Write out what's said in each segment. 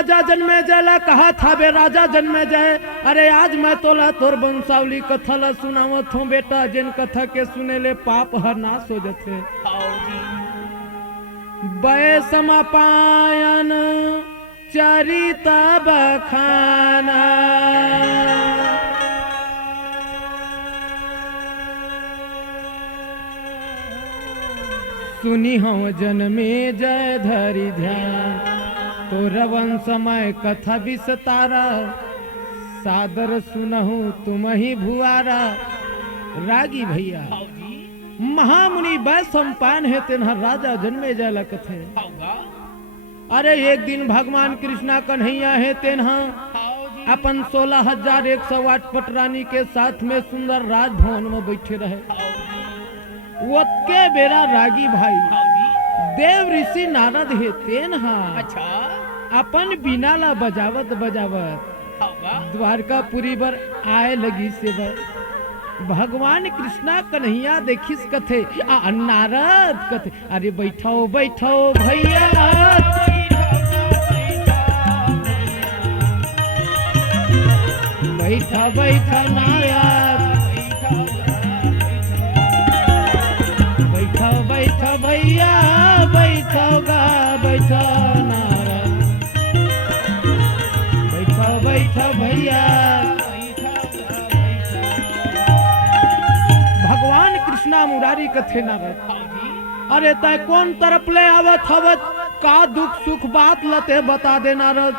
राजा जन्मे जयला कहा था बे राजा जन्मे जय। अरे आज मैं तोला तोर बंसावली कथा ला सुनावत हूँ बेटा, जिन कथा के सुने ले पाप हर नाश हो जाते। बय समापायन चरिता बखाना, सुनी हम जन्मे जय धरि ध्यान, तो रवन समय कथा विस्तारा, सादर सुनहु तुम ही भुआरा। रागी भैया महामुनि वै सम्पान है तेन्हा राजा जन्मे जय कथे। अरे एक दिन भगवान कृष्णा कन्हैया है तेन्हा अपन 16,108 पटरानी के साथ में सुंदर राजभवन में बैठे रहे। के बेरा रागी भाई देव ऋषि नारद है तेन्हा अपन बीना ला बजावत बजावत द्वारकापुरी बर आए लगी से भगवान कृष्णा कन्हैया देखिस कथे नारद कथे अरे बैठो बैठो भैया, बैठा बैठा नारद, बैठा बैठा भैया, बैठोगा बैठा नारद, बैठा बैठा भैया। भगवान कृष्णा मुरारी कथे नारद, अरे तय कौन तरफ ले आवत हवत, का दुख सुख बात लते बता दे नारद।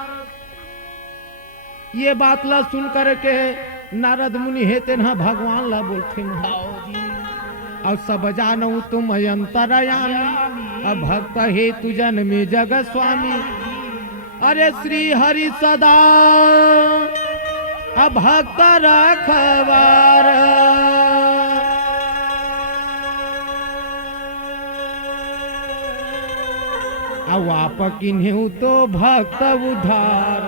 ये बात ला सुन करके नारद मुनि हेते ना भगवान ला बोलते और सब जानो तुम अंतरयामी, अब भक्त हे तु जन्मे जग स्वामी। अरे श्री हरि सदा अब भक्त रखवार, अब आप किन्हू तो भक्त उधार।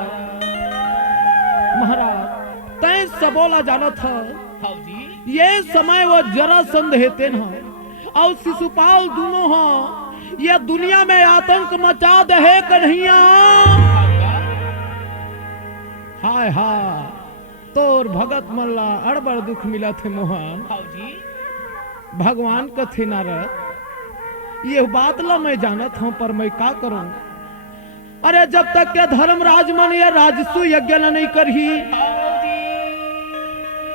महाराज तय सबोला जाना था ये समय वो जरासंध हेते न और शिशुपाल दोनों हो ये दुनिया में आतंक मचा दे कन्हैया। हाय हाय तोर भगत मल्ला अड़बड़ दुख मिला थे मोहन। भगवान कथे नारद ये बात ला मैं जानत हूँ पर मैं का करूं। अरे जब तक के धर्मराज मन ये राजसु यज्ञ नहीं करही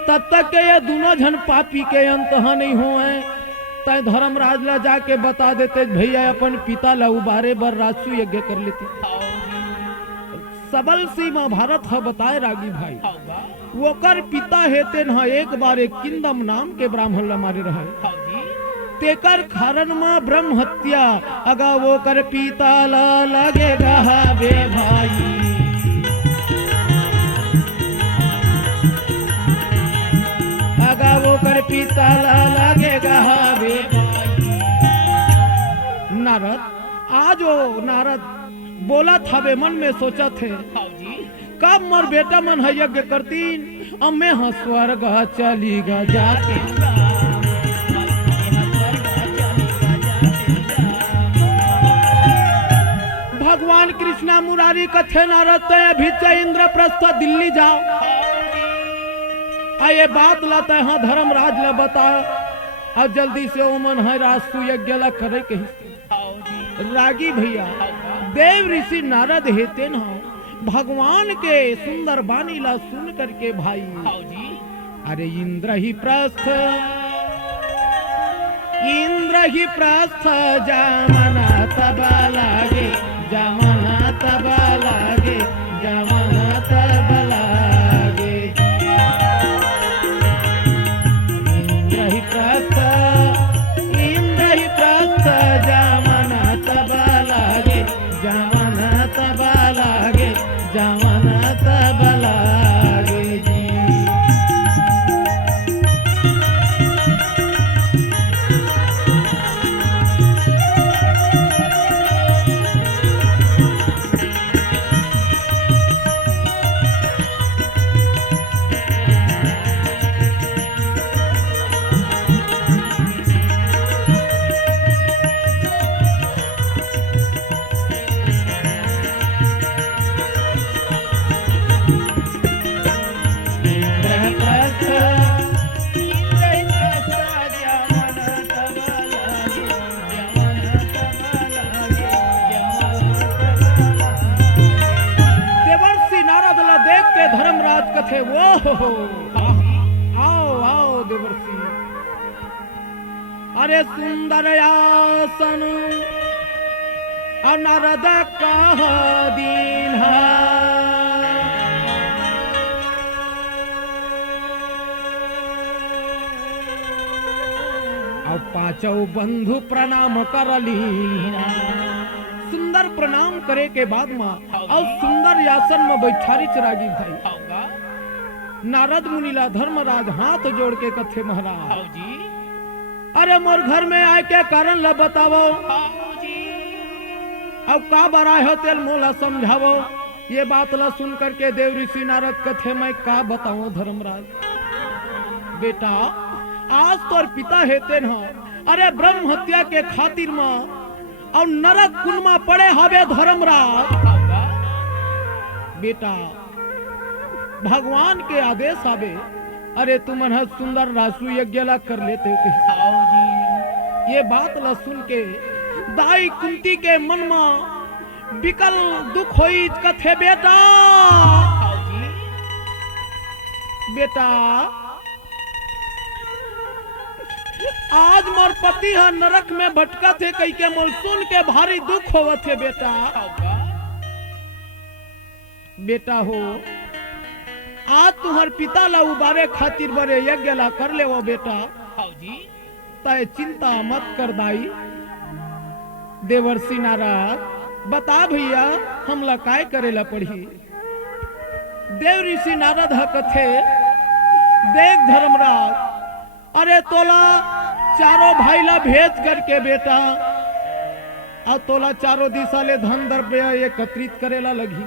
तब तक के ये दोनों जन पापी के अंत नहीं हुए। तय धर्मराज ला जाके बता देते भैया अपन पिता ला उबारे बर राजसु यज्ञ कर लेते। सबल सी महाभारत है बताए रागी भाई वो कर पिता हेते न एक बार एक किंदम नाम के ब्राह्मण ला मारे रहे तेकर कारण में ब्रह्म हत्या अगा वो कर पिता ला लगेगा बे भाई। अगा वो कर पिता ला लगेगा बे भाई। नारद आज वो नारद बोला था बे मन में सोचा थे कब मोर बेटा मन है यज्ञ करतीन अब मैं हाँ स्वर्ग चलीगा जाके। भगवान कृष्णा मुरारी कथे नारद अभी इंद्रप्रस्थ दिल्ली जाओ ये बात लाता है हाँ धर्मराज ला बताओ और जल्दी से ओमन है राजसु यज्ञ ला करे के। रागी भैया देव ऋषि नारद हेते न भगवान के सुंदर बानी ला सुन करके भाई अरे इंद्र ही प्रस्थ जमना तबा लागे जमना तबा लागे जमना तबा लागे। इंद्र ही प्रस्थ जमना तबा लागे जमना तबा लागे जमना तबा लागे जी। कथे वो हो आओ आओ देवर्षि। अरे सुंदर आसन अनरद कह दीन अब पांचों बंधु प्रणाम करली। सुंदर प्रणाम करे के बाद माँ और सुंदर आसन में बैठारी चिरागी भाई नारद मुनिला धर्मराज हाथ जोड़ के कथे महाराज जी अरे मोर घर में आए के कारण ला बतावो अब का बराय हो तेल मोला समझावो। ये बात ला सुन करके देव ऋषि नारद कथे मैं का बताऊं धर्मराज। बेटा आज तोर पिता हेते न अरे ब्रह्म हत्या के खातिर मां और नरक कुंड में पड़े हवे धर्मराज। बेटा भगवान के आदेश आवे अरे तुम सुंदर रासु यज्ञ ला कर लेते जी। ये बात ला सुन के दाई कुंती के मन में विकल दुख होई कथे बेटा बेटा आज मोर पति है नरक में भटका थे कई के मोल सुन के भारी दुख होवत थे बेटा। बेटा हो आज तुम्हार पिता ला उबारे खातिर बड़े यज्ञ ला कर ले वो बेटा तय चिंता मत कर दाई। देवर्षि नारद बता भैया हम ला काय करे ला पढ़ी। देव ऋषि नारद कथे देख धर्मराज अरे तोला चारों भाई ला भेज करके बेटा और तोला चारों दिशा ले धन द्रव्य एकत्रित करेला लगी।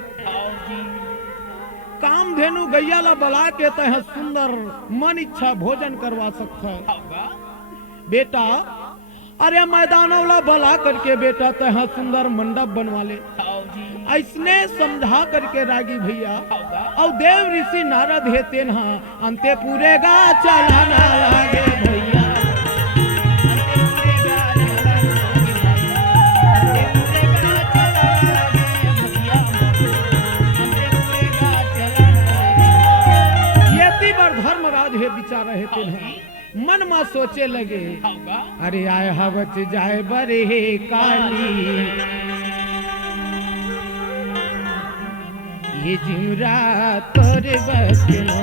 काम धेनु गैया ला बला के तह सुंदर मन इच्छा भोजन करवा सकता बेटा। अरे मैदानों ला बला करके बेटा तह सुंदर मंडप बनवा ले ऐसने समझा करके रागी भैया और देव ऋषि नारद हेते न अंते पूरे गा चलाना लागे भैया। धर्मराज हे विचार हेते न मन में सोचे लगे अरे आय हवच जाए बरे हे काली ये जिमरा तोरे बस नो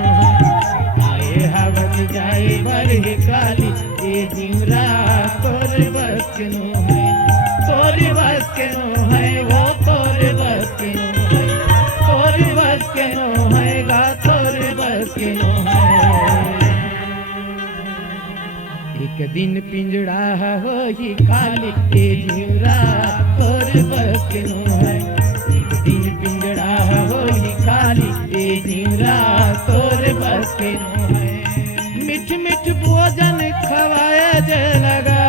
आए हवच जाए बरे काली ये जिमरा तोरे बस नो है तोरे बस नो है वो तोरे बस नो है तोरे बस नो है गा तोरे बस नो है। एक दिन पिंजड़ा हो ही काली के जिमरा तोर बस नो है एक दिन पिंजड़ा हो ही काली के जिमरा तोर बस नो है। मिठ मिठ भोजन खवाया जे लगा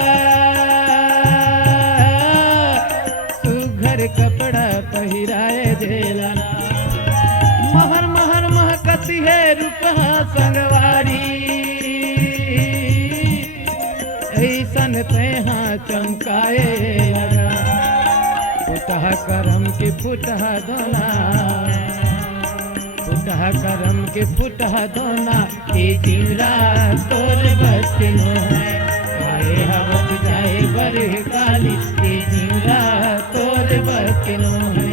सुघर कपड़ा पहिराए जेला महर महर महकती है रूपहा संगवारी ऐसन तेहा चमकाए लगा फुटह करम के फुटह दोना फुटह करम के फुटह दोना ये जिमरा तोर बस नो है आए हवत जाए बरे काली ये जिमरा तोर बस नो है।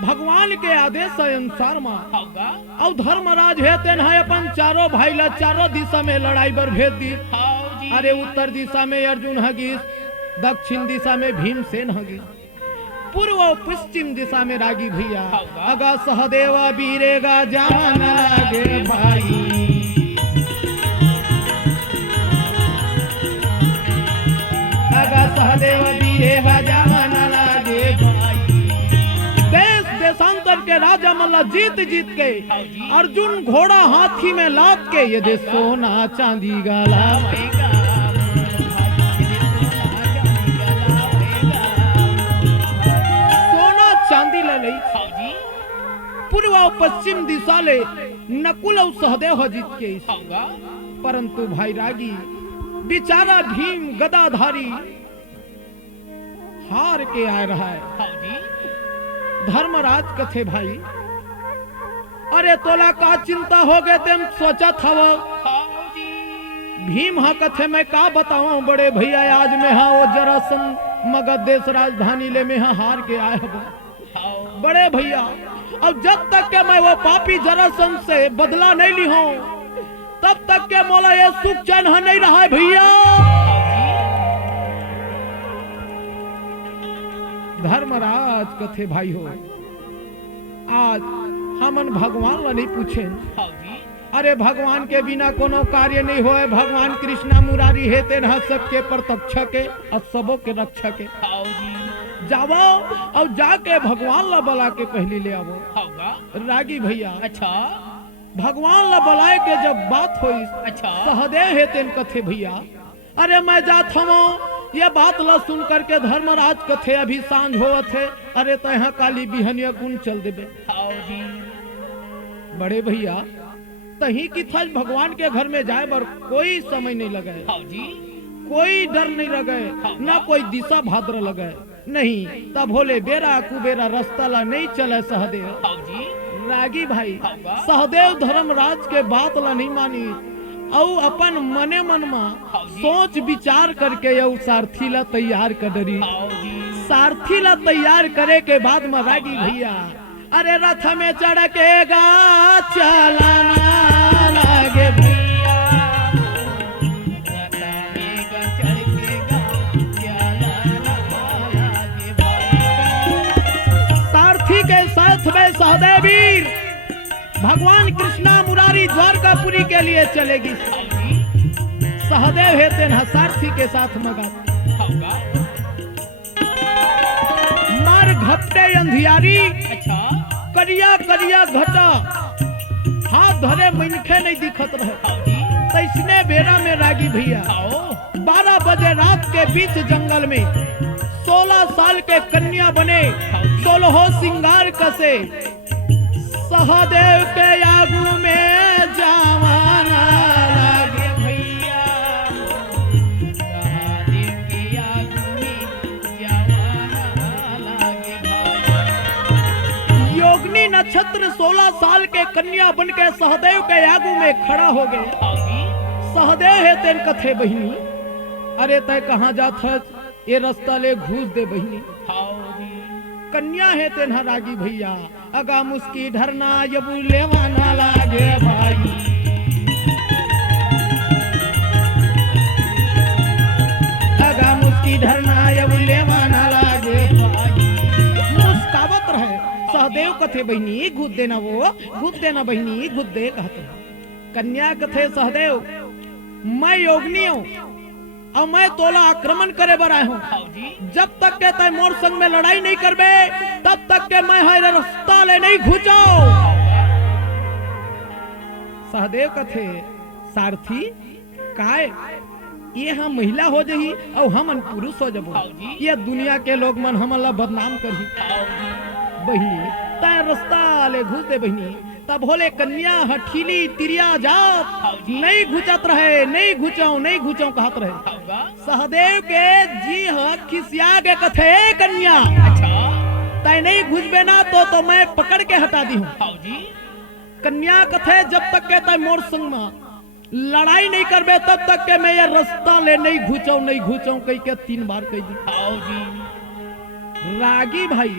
भगवान के आदेश अनुसार और धर्मराज हेते न अपन चारों भाई ला चारों दिशा में लड़ाई बर भेज दी। अरे उत्तर दिशा में अर्जुन हगीस दक्षिण दिशा में भीमसेन हगीस पूर्व और पश्चिम दिशा में रागी भैया अगा सहदेवा बीरेगा जान लागे भाई अगा सहदेवा बीरेगा जान लागे भाई। देश देशांतर के राजा मल्ल जीत जीत के अर्जुन घोड़ा हाथी में लाद के ये दे सोना चांदी गाला सोना चांदी ले ली पूर्व और पश्चिम दिशा ले नकुल और सहदेव जीत के परंतु भाई रागी बेचारा भीम गदाधारी हार के आ रहा है। धर्मराज कथे भाई अरे तोला का चिंता हो गए तेम सोचा था वो भीम हा कथे मैं का बताऊं बड़े भैया आज में हा वो जरासंध मगध देश राजधानी ले में हा हार के आए हो बड़े भैया। अब जब तक के मैं वो पापी जरासंध से बदला नहीं ली हूं तब तक के मोला ये सुख चैन नहीं रहा है भैया। धर्मराज कथे भाई हो आज हमन भगवान ला नहीं पूछे अरे भगवान के बिना कोनो कार्य नहीं होए भगवान कृष्णा मुरारी है तेन सबके प्रत्यक्ष के और सबों के रक्षा के जाओ और जाके भगवान ला बुला के पहली ले आवो रागी भैया। अच्छा भगवान ला बुलाए के जब बात हुई अच्छा सहदेव है तेन कथे भैया अरे मैं जात हूँ ये बात ला सुन करके धर्मराज कथे अभी सांझ हो थे अरे तो यहाँ काली बिहनिया गुण चल देबे बड़े भैया तही की थज भगवान के घर में जाए बर कोई समय नहीं लगे कोई डर नहीं लगे ना कोई दिशा भाद्र लगे नहीं तब भोले बेरा कुबेरा रास्ता ला नहीं चले सहदेव रागी भाई सहदेव धर्मराज के बात ला नहीं मानी और अपन मने मन में सोच विचार करके यू सारथी ला तैयार कर डरी सारथी ला तैयार करे के बाद में रागी भैया अरे रथ में चढ़ के गा चलाना लागे भैया सारथी के साथ में सहदेव वीर भगवान कृष्णा मुरारी द्वारकापुरी के लिए चलेगी सहदेव है तेन सारथी के साथ मगा मार घपटे अंधियारी अच्छा करिया करिया घटा हाथ धरे मिनखे नहीं दिखत रहे तैसने बेरा में रागी भैया 12 बजे रात के बीच जंगल में 16 साल के कन्या बने 16 सिंगार कसे सहदेव के आगू में जवाना लागे भैया महादेव के आगू में जवाना लागे भाई योगनी नक्षत्र 16 साल के कन्या बन के सहदेव के आगू में खड़ा हो गए सहदेव है तेन कथे बहिनी अरे तय कहाँ जात है ये रास्ता ले घूस दे बहिनी कन्या है तेन रागी भैया अगा मुस्की ढरना ये बुलेवाना लागे भाई अगा मुस्की ढरना ये बुलेवाना लागे भाई मुस्कावत रहे सहदेव कथे बहिनी घुद देना वो घुद देना बहिनी घुद दे कहते कन्या कथे सहदेव मैं योगनी हूँ और मैं तोला आक्रमण करे बर आए हूँ जब तक के तय मोर संग में लड़ाई नहीं करबे तब तक के मैं हरे रास्ता ले नहीं घुचाओ सहदेव कथे सारथी काय ये हम महिला हो जही और हम पुरुष हो जबो ये दुनिया के लोग मन हमला बदनाम करही बहिनी तय रास्ता ले घुस दे बहिनी तब भोले कन्या हठीली तिरिया जात नहीं घुचत रहे नहीं घुचाऊ कहत रहे सहदेव के जी खिसिया के कथे कन्या तय नहीं घुसबे ना तो मैं पकड़ के हटा दी हूँ कन्या कथे जब तक के तय मोर संग में लड़ाई नहीं करबे तब तक के मैं ये रास्ता ले नहीं घुचाऊ कही के 3 बार कही दी रागी भाई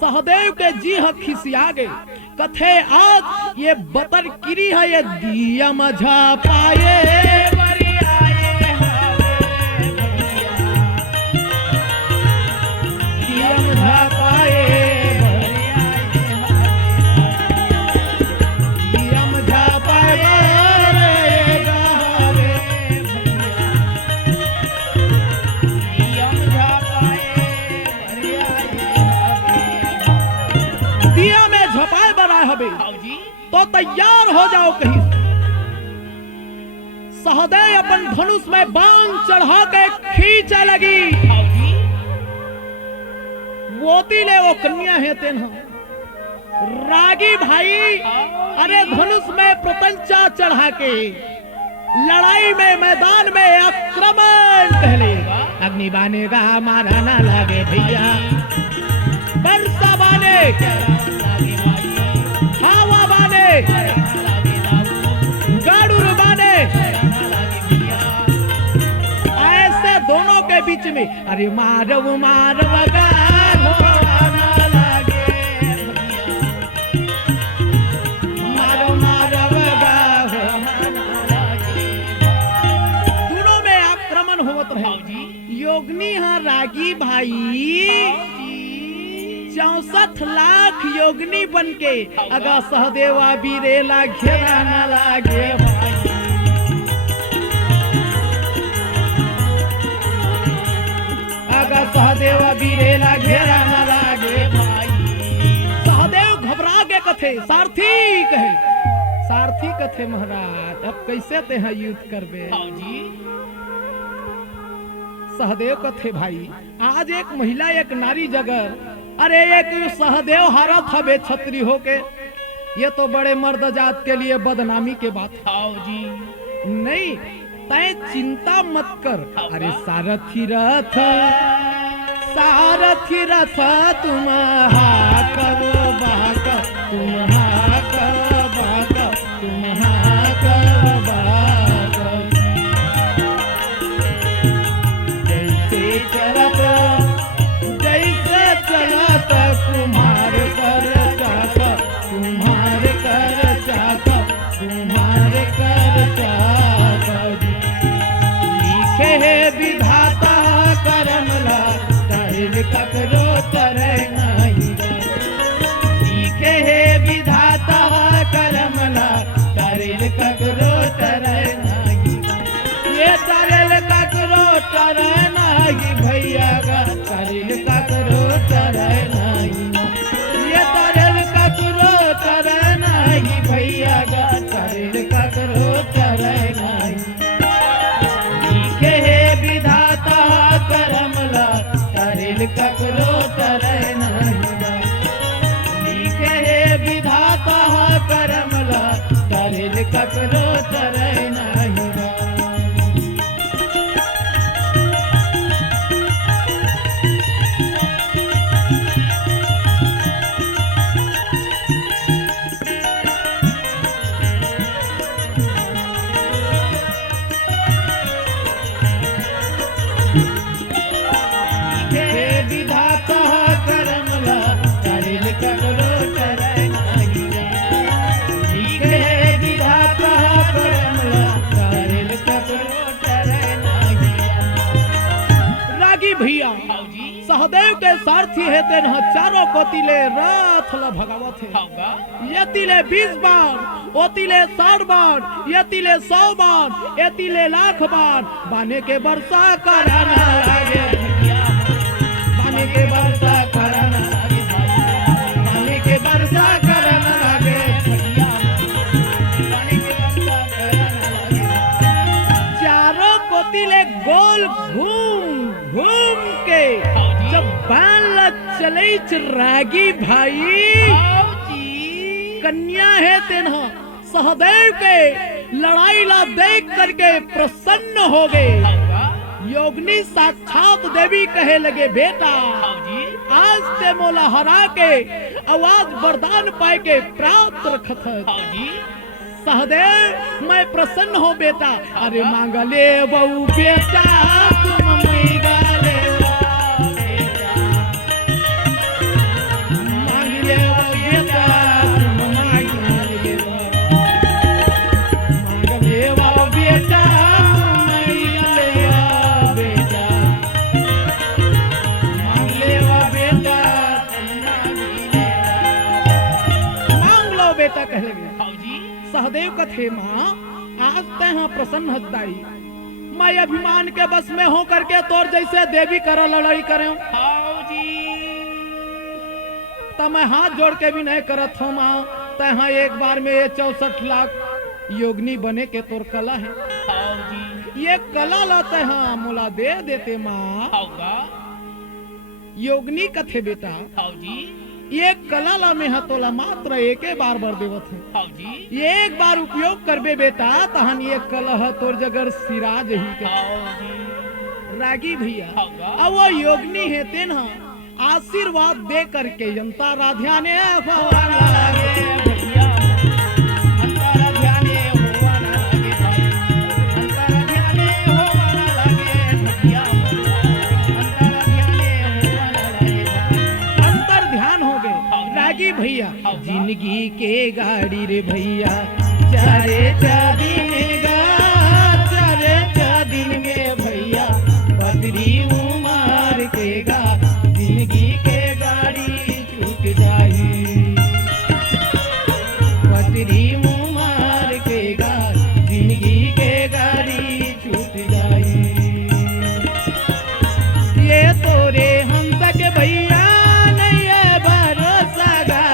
सहदेव के जी खिसिया गए कथे आज ये बतर किरी है ये दिया मझा पाए दिया मझा पाए दिया मझा पाए चाहबे तो तैयार हो जाओ कहीं। सहदेव अपन धनुष में बाण चढ़ा के खींचे लगी। मोती ले वो कन्या है तेन रागी भाई, अरे धनुष में प्रतंचा चढ़ा के लड़ाई में मैदान में आक्रमण पहले अग्नि बानेगा हमारा ना लागे भैया, बरसा बाने हवा बाने गाड़ूर बाने, ऐसे दोनों के बीच में अरे मारव मारव योगनी हाँ रागी भाई 64 लाख योगनी बनके अगर सहदेवा बीरेला घेरा न लागे अगर सहदेवा बीरेला घेरा न लागे सहदेव घबरा के कथे सारथी कहे सारथी कथे महाराज अब कैसे ते हैं युद्ध करबे। सहदेव कथे भाई आज एक महिला एक नारी जगह अरे एक सहदेव हारा था बे छत्री होके, ये तो बड़े मर्द जात के लिए बदनामी के बात जी नहीं, तय चिंता मत कर। अरे सारथी रथ तुम हाकर बाक तुम हाकर बाक तुम हाकर बाक जैसे चलत कुम्हार कर चाका कुम्हार कर चाका कुम्हार कर चाका लिखे है विधाता करमला तहिल ककरो तरे नहीं लिखे है विधाता करमला तहिल ककरो तरे नहीं ये तरिल ककरो तरे नहीं भैया गा तरिल ककरो तरे नहीं ये तरिल ककरो तरे नहीं भैया गा तरिल ककरो तरे नहीं लिखे है विधाता करमला तरिल ककरो तरे नहीं लिखे है विधाता करमला तरिल ककरो तरे नहीं। भैया सहदेव के सारथी है तेन चारों कोतिले रात ल भगावत है यतिले 20 बार ओतिले 60 बार यतिले 100 बार यतिले लाख बार बाने के वर्षा करना लागे बाने के वर्षा करना लागे बाने के वर्षा करना लागे बाने के वर्षा करना लागे चारों कोतिले गोल घूम के जब बाल चले रागी भाई कन्या है तेना सहदेव के लड़ाई ला देख करके प्रसन्न हो गए। योगनी साक्षात देवी कहे लगे बेटा आज ते मोला हरा के आवाज वरदान पाए के प्राप्त रखत सहदेव मैं प्रसन्न हो बेटा। अरे मांगा ले बहू बेटा तुम मांगा ले सहदेव कथे माँ आज तय प्रसन्न हदाई मैं अभिमान के बस में हो करके तोर जैसे देवी कर लड़ाई करे तो मैं हाथ जोड़ के भी नहीं करत हूँ माँ तहाँ एक बार में ये 64 लाख योगनी बने के तोर कला है। हाउ जी ये कला लाते हाँ मोला दे देते माँ। हाउ का योगनी कथे बेटा हाउ जी ये कला ला में हतोला मात्र एक बार बर देवत है। हाउ जी ये एक बार उपयोग करबे बेटा तहन ये कला है तोर जगर सिराज ही के। हाउ जी रागी भैया हाउ का अब वो योगनी है तेन आशीर्वाद दे करके जनता राध्या ने भगवान लागे भैया अंतरा ध्याने होवा ना लगे भाई अंतरा ध्याने होवा ना लगे भैया अंतरा ध्याने होवा ना लगे भाई अंतर ध्यान हो गए रागी भैया जिंदगी के गाड़ी रे भैया चारे चादिनेगा चारे चादिन में भैया बदरी उमार के गा जिंदगी के गाड़ी छूट जाही बदरी उमार के गा जिंदगी के गाड़ी छूट जाही ये तोरे हम तक भैया नहीं है भरोसा गा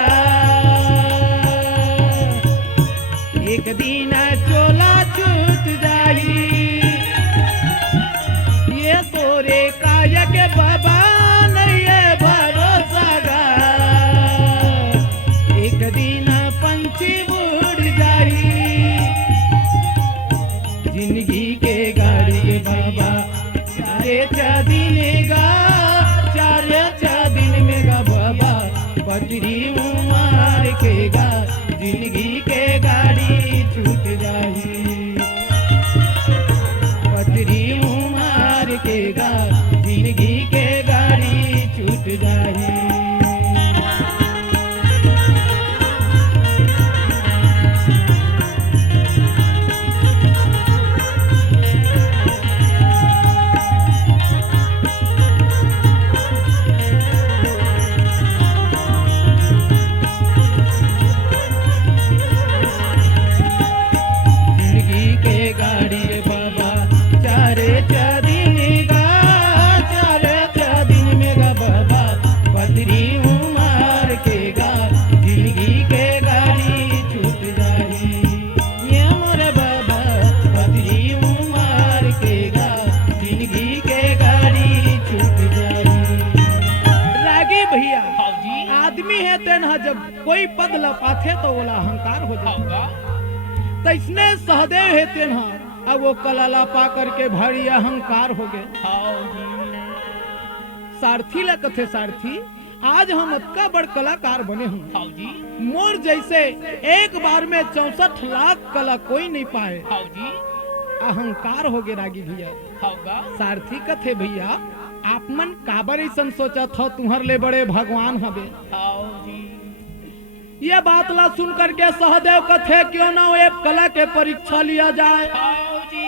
एक दिन चोला छूट जाही ये तोरे काया के बाबा नहीं है भरोसा गा एक दिन पंछी उड़ जाही जिंदगी के गाड़ी के बाबा चारे चादिनेगा चारे चादिन में गा बाबा बदरी उमार के गा जिंदगी के गाड़ी छूट जाही बदरी उमार के गा जिंदगी के गाड़ी छूट जाही जिंदगी के गाड़ी रे बाबा चारे चादिनेगा चारे चादिन में गा बाबा बदरी उमार के गा जिंदगी के गाड़ी छूट जाही ये मोरे बाबा बदरी उमार के गा जिंदगी के गाड़ी छूट जाही रागी भैया हाउ जी आदमी है तेन जब कोई पद लपाथे तो बोला अहंकार हो हाउ जाता का तैसने सहदेव है तेन अब वो कलाला पा करके भारी अहंकार हो गए। हाउ जी सारथी ला कथे सारथी आज हम अतका बड़ कलाकार बने हूँ हाउ जी मोर जैसे एक बार में 64 लाख कला कोई नहीं पाए हाउ जी अहंकार हो गए रागी भैया। हाउ का सारथी कथे भैया आप मन काबर ऐसन सोचत हो तुम्हार ले बड़े भगवान हवे। हाउ जी ये बात ला सुन करके सहदेव कथे क्यों ना एक कला के परीक्षा लिया जाए। हाउ जी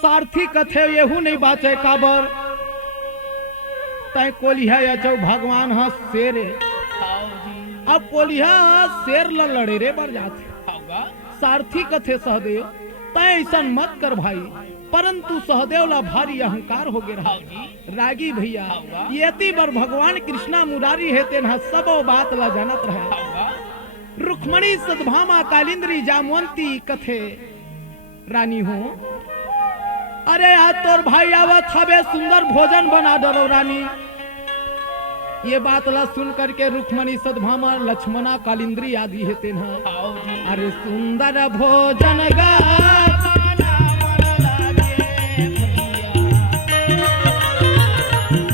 सारथी कथे येहू नहीं बाचे काबर तय कोलिया या जो भगवान हा शेर है। हाउ जी अब कोलिया शेर ला लड़े रे बर जाते हाउ का सारथी कथे सहदेव तय ऐसा मत कर भाई परंतु सहदेव ला भारी अहंकार हो गया। हाउ जी रागी भैया हाउगा। येती बर भगवान कृष्णा मुरारी है तेन सबो बात ला जानत रहे। हाउ का रुक्मणी सदभामा कालिंद्री जामवंती कथे रानी हो अरे आज तोर भाई आवत हवे सुंदर भोजन बना डरो रानी। ये बात ला सुन करके रुक्मणी सदभामा लक्ष्मणा कालिंद्री आदि है तेन हाउ जी अरे सुंदर भोजन गा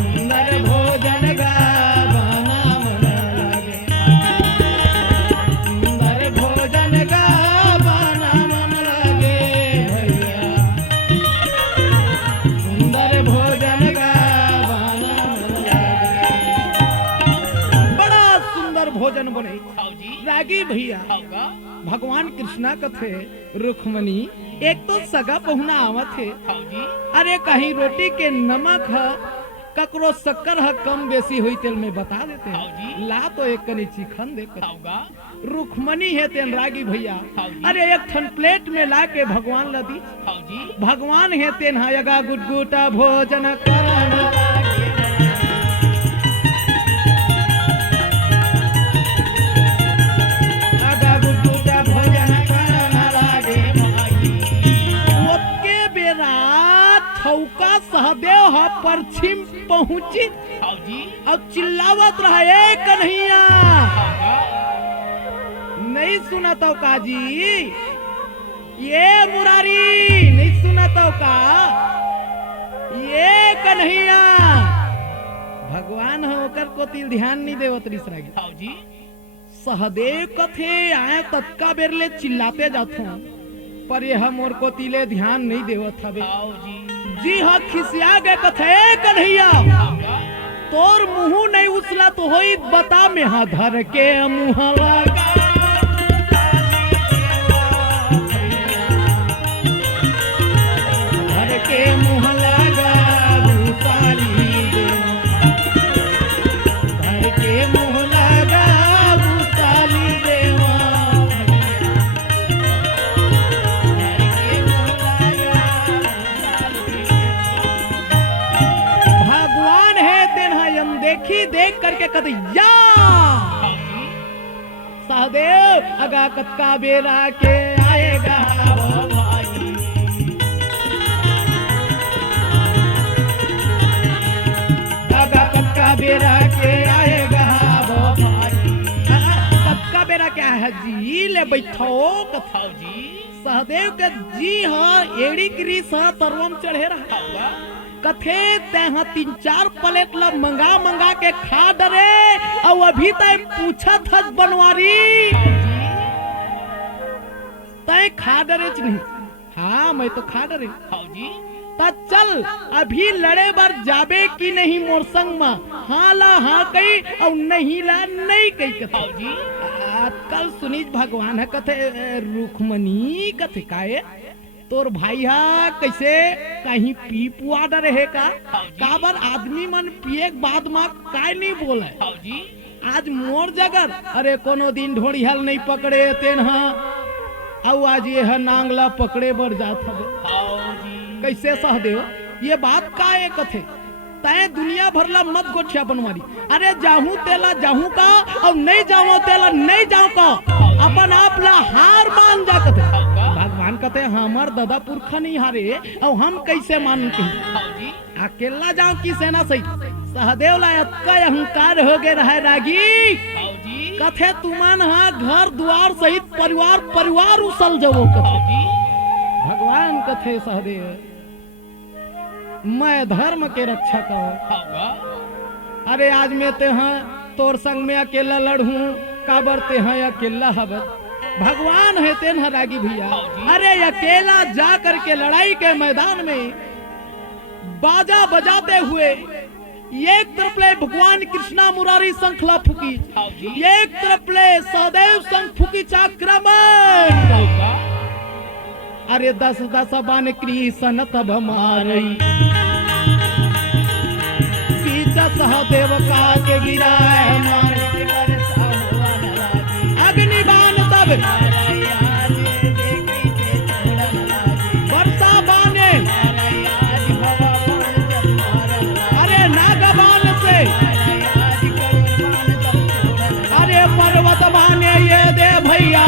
सुंदर भोजन गा बना मन लागे सुंदर भोजन गा बना मन लागे भैया सुंदर भोजन गा बना मन लागे बड़ा सुंदर भोजन बने। हाउ जी रागी भैया हाउ का भगवान कृष्णा कथे रुक्मणी एक तो सगा पहुना आवत है हाउ जी अरे कहीं रोटी के नमक है ककरो शक्कर है कम बेसी हुई तेल में बता देते हाउ हैं जी। ला तो एक कनी चिखन दे हाउ का रुक्मणी है तेन रागी भैया हाउ जी। अरे एक ठन प्लेट में ला के भगवान ला दी हाउ जी भगवान है तेन हायगा गुटगुटा भोजन करन लागे पश्चिम पहुंची हाँ जी अब चिल्लावत रहा ए कन्हैया। नहीं सुना तो का जी, ये मुरारी नहीं सुना तो का, ये कन्हैया भगवान होकर को तिल ध्यान नहीं देवत रिसरागी। हाँ जी सहदेव कथे आए तत्का बेरले चिल्लाते जाथो, पर यह मोर को तिले ध्यान नहीं देवत हवे। हाँ जी जी हाँ खिसिया गए कथे कन्हैया, तोर मुंह नहीं उछला तो होई बता में हाँ धर के मुंह लगा, धर के मुंह लगा भूसाली देवा, धर के मुंह लगा भूसाली देवा, भगवान है तेना यम देखी देख करके कद या सहदेव अगा कत्का बेरा के आएगा वो भाई, अगा कत्का बेरा के आएगा वो भाई। कत्का बेरा क्या है जी ले बैठो कथा हाँ जी सहदेव के जी हाँ एड़ी गिरी सा तरवम चढ़े रहा हाँ कथे तेहा 3-4 प्लेट ला मंगा मंगा के खा डरे और अभी तय पूछत हज बनवारी तय खा डरे नहीं। हाँ मैं तो खा डरे हाँ जी ता चल अभी लड़े बार जाबे की नहीं मोर संग में, हाँ ला हाँ कही और नहीं ला नहीं कही कथे। हाँ जी कल सुनीज भगवान है कथे रुखमनी कथे काए तोर भाई हा कैसे कहीं पी पुआ डर रहे का, काबर आदमी मन पिए के बाद में काय नहीं बोले। हाँ जी आज मोर जगर अरे कोनो दिन ढोड़ी हल नहीं पकड़े तेन हा और आज ये है नांगला पकड़े बर जात हवे। हाँ जी कैसे सहदेव ये बात काए कथे तय दुनिया भरला मत गोठिया बनवारी, अरे जाहू तेला जाहू का और नहीं जाओ तेला नहीं जाओ का, अपन आप ला हार मान जा कथे। भगवान कहते हमार दादा पुरखा नहीं हारे और हम कैसे मान के हाँ जी अकेला जाओ की सेना सही। सहदेव ला इतना अहंकार हो गए रहे रागी हाँ जी कथे तुमान हाँ घर द्वार सहित परिवार परिवार उसल जाओ हाँ कथे। जी भगवान कथे सहदेव मैं धर्म के रक्षक हूँ, हाँ अरे आज मैं ते हाँ तोर संग में अकेला लड़ूं काबर ते हाँ अकेला हवत। भगवान है तेन रागी भैया, अरे अकेला जा करके लड़ाई के मैदान में बाजा बजाते हुए एक तरफ ले भगवान कृष्णा मुरारी शंखला फूकी, एक तरफ ले सहदेव शंख फूकी चाक्रमण, अरे 10-10 बाण कृष्ण तब मारई सीता सहदेव का के गिरा मार अग्निबाण तब वर्षा बाने अरे नागबाण से अरे पर्वत बाने ये दे भैया,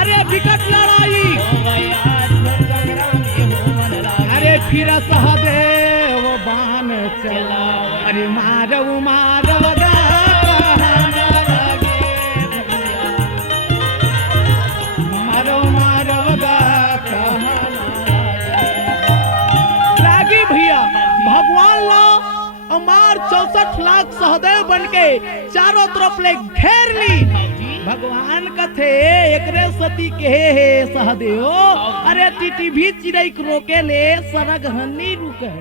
अरे विकट लड़ाई अरे फिर सहदेव बाण चला, अरे मारव मारव मारव मारव रागी भैया भगवान ला अमार 64 लाख सहदेव बन के चारों तरफ ले घेर ली। भगवान कथे एकरे सती के हे सहदेव, अरे टीटी भी चिड़ै रोके ले सरग हनी रुके